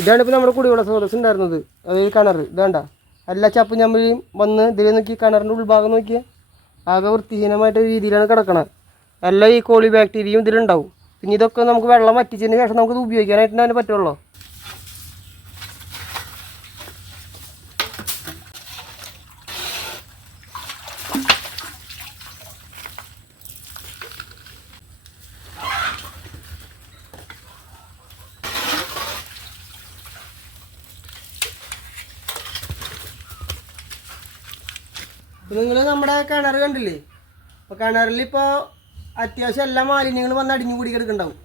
ഇതാണ് ഇപ്പോൾ നമ്മുടെ കുടിവെള്ള സ്രോതസ് ഉണ്ടായിരുന്നത്. അതായത് കിണർ. ഇതാണ്ട. എല്ലാ ചപ്പും ഞമ്മളിയും വന്ന് ഇതിൽ നോക്കി കിണറിന്റെ ഉൾഭാഗം നോക്കിയാൽ ആകെ വൃത്തിഹീനമായിട്ട് രീതിയിലാണ് കിടക്കണത്. എല്ലാ ഈ കോളി ബാക്ടീരിയയും ഇതിലുണ്ടാവും. പിന്നെ ഇതൊക്കെ നമുക്ക് വെള്ളം വറ്റിച്ചതിന് ശേഷം നമുക്കിത് ഉപയോഗിക്കാനായിട്ട് തന്നെ പറ്റുള്ളൂ. നിങ്ങൾ നമ്മുടെ കിണർ കണ്ടില്ലേ? അപ്പോൾ കിണറിൽ ഇപ്പോൾ അത്യാവശ്യം എല്ലാ മാലിന്യങ്ങളും വന്ന് അടിഞ്ഞു കൂടി കിടക്കുന്നുണ്ടാവും.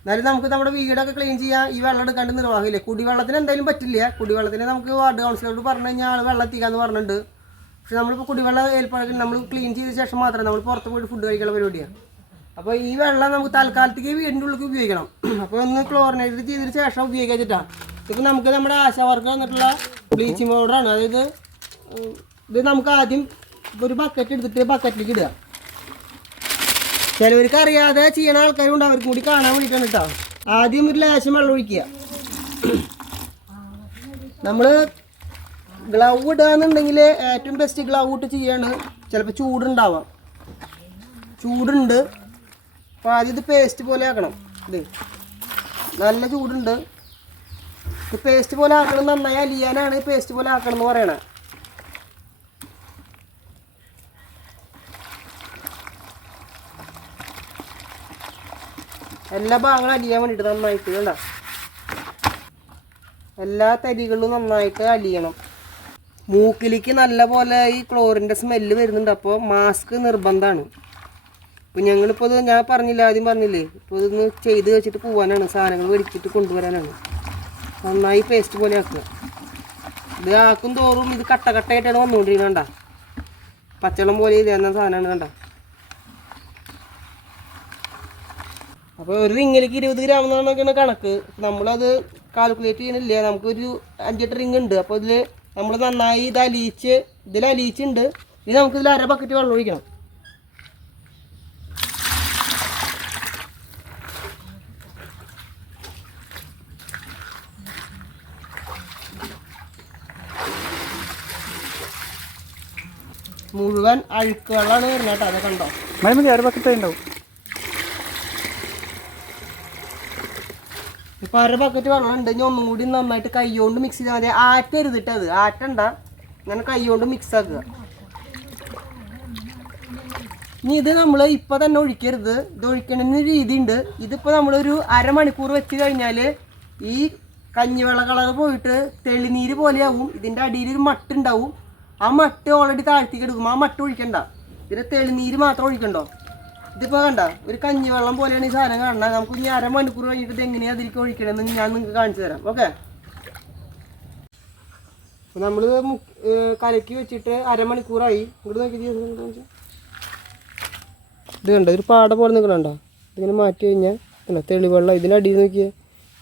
എന്നാലും നമുക്ക് നമ്മുടെ വീടൊക്കെ ക്ലീൻ ചെയ്യാൻ ഈ വെള്ളം എടുക്കാണ്ട് നിർവാഹമില്ലേ? കുടിവെള്ളത്തിന് എന്തായാലും പറ്റില്ല. കുടിവെള്ളത്തിന് നമുക്ക് വാർഡ് കൗൺസിലറോട് പറഞ്ഞു കഴിഞ്ഞാൽ ആൾ വെള്ളം എത്തിക്കാന്ന് പറഞ്ഞിട്ടുണ്ട്. പക്ഷെ നമ്മളിപ്പോൾ കുടിവെള്ളം ഏൽപ്പാടുകൾ നമ്മൾ ക്ലീൻ ചെയ്ത ശേഷം മാത്രമേ നമ്മൾ പുറത്ത് പോയിട്ട് ഫുഡ് കഴിക്കാനുള്ള പരിപാടിയാണ് അപ്പോൾ ഈ വെള്ളം നമുക്ക് തൽക്കാലത്തേക്ക് വീടിന്റെ ഉള്ളിൽ ഉപയോഗിക്കണം. അപ്പോൾ ഒന്ന് ക്ലോറിനേറ്റ് ചെയ്തതിന് ശേഷം ഉപയോഗിക്കാൻ ഇപ്പം നമുക്ക് നമ്മുടെ ആശാവർക്ക് വന്നിട്ടുള്ള ബ്ലീച്ചിങ് പൗഡറാണ് അതായത് ഇത് നമുക്ക് ആദ്യം ഒരു ബക്കറ്റ് എടുത്തിട്ട് ബക്കറ്റിലേക്ക് ഇടുക. ചിലവർക്ക് അറിയാതെ ചെയ്യണ ആൾക്കാരുണ്ട് അവർക്കും കൂടി കാണാൻ വേണ്ടിയിട്ടാണ് കേട്ടോ ആദ്യം ഒരു ലേശം വെള്ളം ഒഴിക്കുക. നമ്മൾ ഗ്ലൗ ഇടുകയെന്നുണ്ടെങ്കിൽ ഏറ്റവും ബെസ്റ്റ് ഗ്ലൗ ഇട്ട് ചെയ്യാണ് ചിലപ്പോൾ ചൂടുണ്ടാവാം. ചൂടുണ്ട്. അപ്പോൾ ആദ്യം ഇത് പേസ്റ്റ് പോലെ ആക്കണം. ഇത് നല്ല ചൂടുണ്ട്. ഇത് പേസ്റ്റ് പോലെ ആക്കണം നന്നായി അലിയാനാണ് പേസ്റ്റ് പോലെ ആക്കണം എന്ന് പറയണേ. എല്ലാ ഭാഗങ്ങളും അലിയാൻ വേണ്ടിയിട്ട് നന്നായിട്ട് കണ്ട? എല്ലാ തരികളും നന്നായിട്ട് അടിയണം മൂക്കിലേക്ക് നല്ല പോലെ ഈ ക്ലോറിന്റെ സ്മെല്ല് വരുന്നുണ്ട്. അപ്പോൾ മാസ്ക് നിർബന്ധമാണ്. ഇപ്പം ഞങ്ങളിപ്പോൾ ഇത് ഞാൻ പറഞ്ഞില്ല ആദ്യം പറഞ്ഞില്ലേ? ഇപ്പോൾ ഇതൊന്ന് ചെയ്ത് വെച്ചിട്ട് പോകാനാണ് സാധനങ്ങൾ മേടിച്ചിട്ട് കൊണ്ടുവരാനാണ്. നന്നായി പേസ്റ്റ് പോലെ ആക്കുക. ഇത് ആക്കും തോറും ഇത് കട്ട കട്ടയായിട്ടാണ് വന്നുകൊണ്ടിരിക്കുന്നത് കണ്ട? പച്ചളം പോലെ ഇതേന്ന സാധനമാണ് കണ്ട? അപ്പോൾ ഒരു റിങ്ങിലേക്ക് ഇരുപത് ഗ്രാം എന്നാണ് കണക്ക്. നമ്മളത് കാൽക്കുലേറ്റ് ചെയ്യണില്ല? നമുക്കൊരു അഞ്ചെട്ട് റിങ് ഉണ്ട്. അപ്പോൾ ഇതിൽ നമ്മൾ നന്നായി ഇത് അലിയിച്ച് ഇതിൽ അലിയിച്ചുണ്ട്. ഇനി നമുക്ക് ഇതിൽ അര ബക്കറ്റ് വെള്ളം ഒഴിക്കണം. മുഴുവൻ അഴുക്കുകളാണ് വരുന്നത് കേട്ടോ. അത് കണ്ടോ? മതി അര ബക്കറ്റ് ഉണ്ടാവും. ഇപ്പൊ അര ബക്കറ്റ് വെള്ളം ഉണ്ട് ഇനി ഒന്നും കൂടി നന്നായിട്ട് കൈ കൊണ്ട് മിക്സ് ചെയ്താൽ മതി. ആറ്റരുതിട്ട് അത് ആറ്റണ്ട. ഇങ്ങനെ കൈ കൊണ്ട് മിക്സ് ആക്കുക. ഇനി ഇത് നമ്മൾ ഇപ്പൊ തന്നെ ഒഴിക്കരുത്. ഇത് ഒഴിക്കണമെന്ന രീതി ഉണ്ട് ഇതിപ്പോ നമ്മളൊരു അരമണിക്കൂർ വെച്ച് കഴിഞ്ഞാൽ ഈ കഞ്ഞിവെള്ള കളർ പോയിട്ട് തെളിനീര് പോലെയാവും. ഇതിന്റെ അടിയിൽ ഒരു മട്ട് ഉണ്ടാവും ആ മട്ട് ഓൾറെഡി താഴ്ത്തിക്ക് എടുക്കും ആ മട്ട് ഒഴിക്കണ്ട. ഇതിന് തെളിനീര് മാത്രം ഒഴിക്കണ്ടോ? ഇതിപ്പോ കണ്ട? ഒരു കഞ്ഞിവെള്ളം പോലെയാണ് ഈ സാധനം കാണുന്നത്. നമുക്ക് ഇനി അരമണിക്കൂർ കഴിഞ്ഞിട്ട് ഇത് എങ്ങനെയാ അതിലേക്ക് ഒഴിക്കണമെന്ന് ഞാൻ നിങ്ങൾക്ക് കാണിച്ചു തരാം. ഓക്കെ? നമ്മൾ കലക്കി വെച്ചിട്ട് അരമണിക്കൂറായി. ഇങ്ങോട്ട് നോക്കി. ഇത് കണ്ട? ഒരു പാട പോലെ നിൽക്കണണ്ട ഇതിങ്ങനെ മാറ്റി കഴിഞ്ഞാൽ അല്ല തെളിവെള്ളം ഇതിനടിയിൽ നോക്കിയ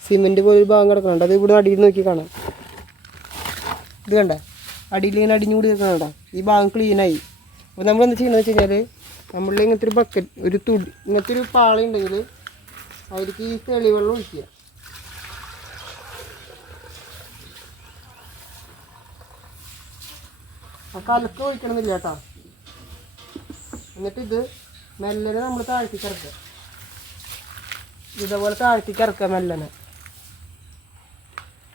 സിമെന്റ് പോലെ ഒരു ഭാഗം കിടക്കണുണ്ട്. അത് ഇവിടെ അടിയിൽ നോക്കി കാണാം. ഇത് കണ്ട? അടിയിൽ ഇങ്ങനെ അടിഞ്ഞുകൂടി നിൽക്കണണ്ട ഈ ഭാഗം ക്ലീനായി അപ്പോൾ നമ്മൾ എന്താ ചെയ്യണമെന്ന് വെച്ച് കഴിഞ്ഞാൽ നമ്മളിൽ ഇങ്ങനത്തെ ഒരു ബക്കറ്റ് ഒരു തുടി ഇങ്ങനത്തെ ഒരു പാള ഉണ്ടെങ്കിൽ അവർക്ക് ഈ തെളിവെള്ളം ഒഴിക്കുക. ആ കലക്ക് ഒഴിക്കണമെന്നില്ല കേട്ടോ. എന്നിട്ട് ഇത് മെല്ലനെ നമ്മൾ താഴ്ത്തിക്ക് ഇറക്കുക ഇതേപോലെ താഴ്ത്തിക്ക് ഇറക്കുക മെല്ലനെ.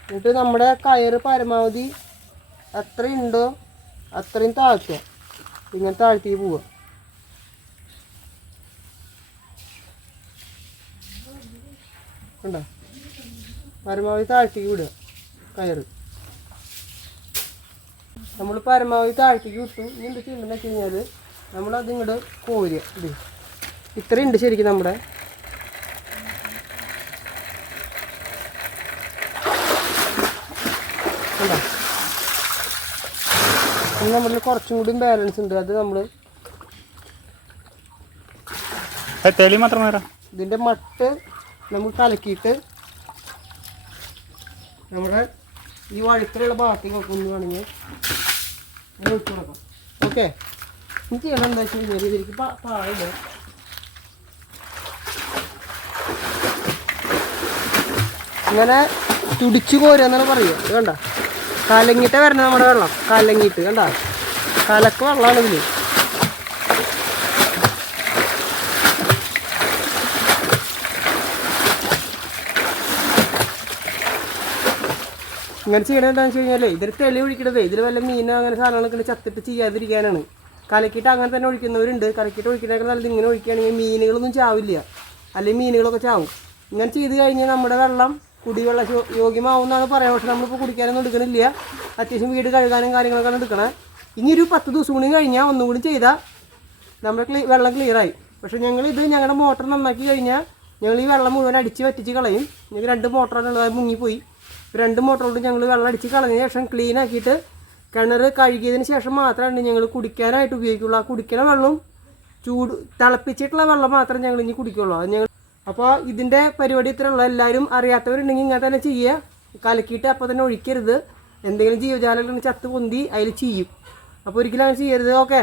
എന്നിട്ട് നമ്മുടെ കയർ പരമാവധി എത്രയുണ്ടോ അത്രയും താഴ്ത്തുക. ഇങ്ങനെ താഴ്ത്തി പോവുക. കണ്ടോ? പരമാവധി താഴ്ത്തിക്ക് വിടുക. കയറ്. നമ്മൾ പരമാവധി താഴ്ത്തിക്ക് വിട്ടു. ഇനി എന്ത് ചെയ്യണമെന്ന് വെച്ച് കഴിഞ്ഞാൽ നമ്മളത് ഇങ്ങോട്ട് കോരുക. ഇത് ഇത്രയുണ്ട് ശരിക്കും നമ്മുടെ. കണ്ടോ? ഇനി നമ്മളിൽ കുറച്ചും കൂടി ബാലൻസ് ഉണ്ട്. അത് നമ്മൾ ഇതിന്റെ മട്ട് നമ്മൾ കലക്കിയിട്ട് നമ്മുടെ ഈ വഴുത്തിലുള്ള ഭാഗത്തേക്കൊക്കെ ഒന്ന് വേണമെങ്കിൽ അങ്ങനെ ഒഴിച്ചു കൊടുക്കാം. ഓക്കെ ഇനി ചെയ്യണം എന്താ വെച്ച് കഴിഞ്ഞാൽ ഇതിലേക്ക് പാടില്ല ഇങ്ങനെ തുടിച്ചു കോരുക എന്നാണ് പറയുക. വേണ്ട കലങ്ങിയിട്ട് വരണം നമ്മുടെ വെള്ളം. കലങ്ങിയിട്ട് കണ്ട? കലക്ക് വെള്ളമാണ് ഇതിൽ ഇങ്ങനെ ചെയ്യണെന്താണെന്ന് വെച്ച് കഴിഞ്ഞാൽ ഇതിൽ തെളി ഒഴിക്കണത്. ഇതിൽ വല്ല മീനോ അങ്ങനെ സാധനങ്ങളൊക്കെ ചത്തിട്ട് ചെയ്യാതിരിക്കാനാണ്. കലക്കിയിട്ട് അങ്ങനെ തന്നെ ഒഴിക്കുന്നവരുണ്ട്. കലക്കിയിട്ട് ഒഴിക്കണേക്കാൾ നല്ലത് ഇങ്ങനെ ഒഴിക്കുകയാണെങ്കിൽ മീനുകളൊന്നും ചാവില്ല. അല്ലെങ്കിൽ മീനുകളൊക്കെ ചാവും. ഇങ്ങനെ ചെയ്ത് കഴിഞ്ഞാൽ നമ്മുടെ വെള്ളം കുടിവെള്ള യോഗ്യമാവും യോഗ്യമാവുമെന്നാണ് പറയാം പക്ഷെ നമ്മളിപ്പോൾ കുടിക്കാനൊന്നും എടുക്കണില്ല. അത്യാവശ്യം വീട് കഴുകാനും കാര്യങ്ങളൊക്കെയാണ് എടുക്കണേ. ഇനി ഒരു പത്ത് ദിവസം കൂടി കഴിഞ്ഞാൽ ഒന്നും കൂടി ചെയ്താൽ നമ്മുടെ ക്ലീ വെള്ളം ക്ലിയറായി. പക്ഷേ ഞങ്ങൾ ഇത് ഞങ്ങളുടെ മോട്ടർ നന്നാക്കി കഴിഞ്ഞാൽ ഞങ്ങൾ ഈ വെള്ളം മുഴുവൻ അടിച്ച് വറ്റിച്ച് കളയും. ഞങ്ങൾക്ക് രണ്ട് മോട്ടറാണ് ഉള്ളത്. അത് മുങ്ങിപ്പോയി. രണ്ട് മോട്ടർ കൊണ്ട് ഞങ്ങൾ വെള്ളം അടിച്ച് കളഞ്ഞതിന് ശേഷം ക്ലീൻ ആക്കിയിട്ട് കിണർ കഴുകിയതിന് ശേഷം മാത്രമാണ് ഞങ്ങൾ കുടിക്കാനായിട്ട് ഉപയോഗിക്കുള്ളൂ. ആ കുടിക്കണ വെള്ളം ചൂട് തിളപ്പിച്ചിട്ടുള്ള വെള്ളം മാത്രം ഞങ്ങൾ ഇനി കുടിക്കുള്ളൂ. ഞങ്ങൾ അപ്പോൾ ഇതിന്റെ പരിപാടി ഇത്രയുള്ള. എല്ലാവരും അറിയാത്തവരുണ്ടെങ്കിൽ ഇങ്ങനെ തന്നെ ചെയ്യുക. കലക്കിയിട്ട് അപ്പോൾ തന്നെ ഒഴിക്കരുത്. എന്തെങ്കിലും ജീവജാലങ്ങൾ ചത്ത് പൊന്തി അതിൽ ചെയ്യും. അപ്പോൾ ഒരിക്കലും അങ്ങനെ ചെയ്യരുത്. ഓക്കെ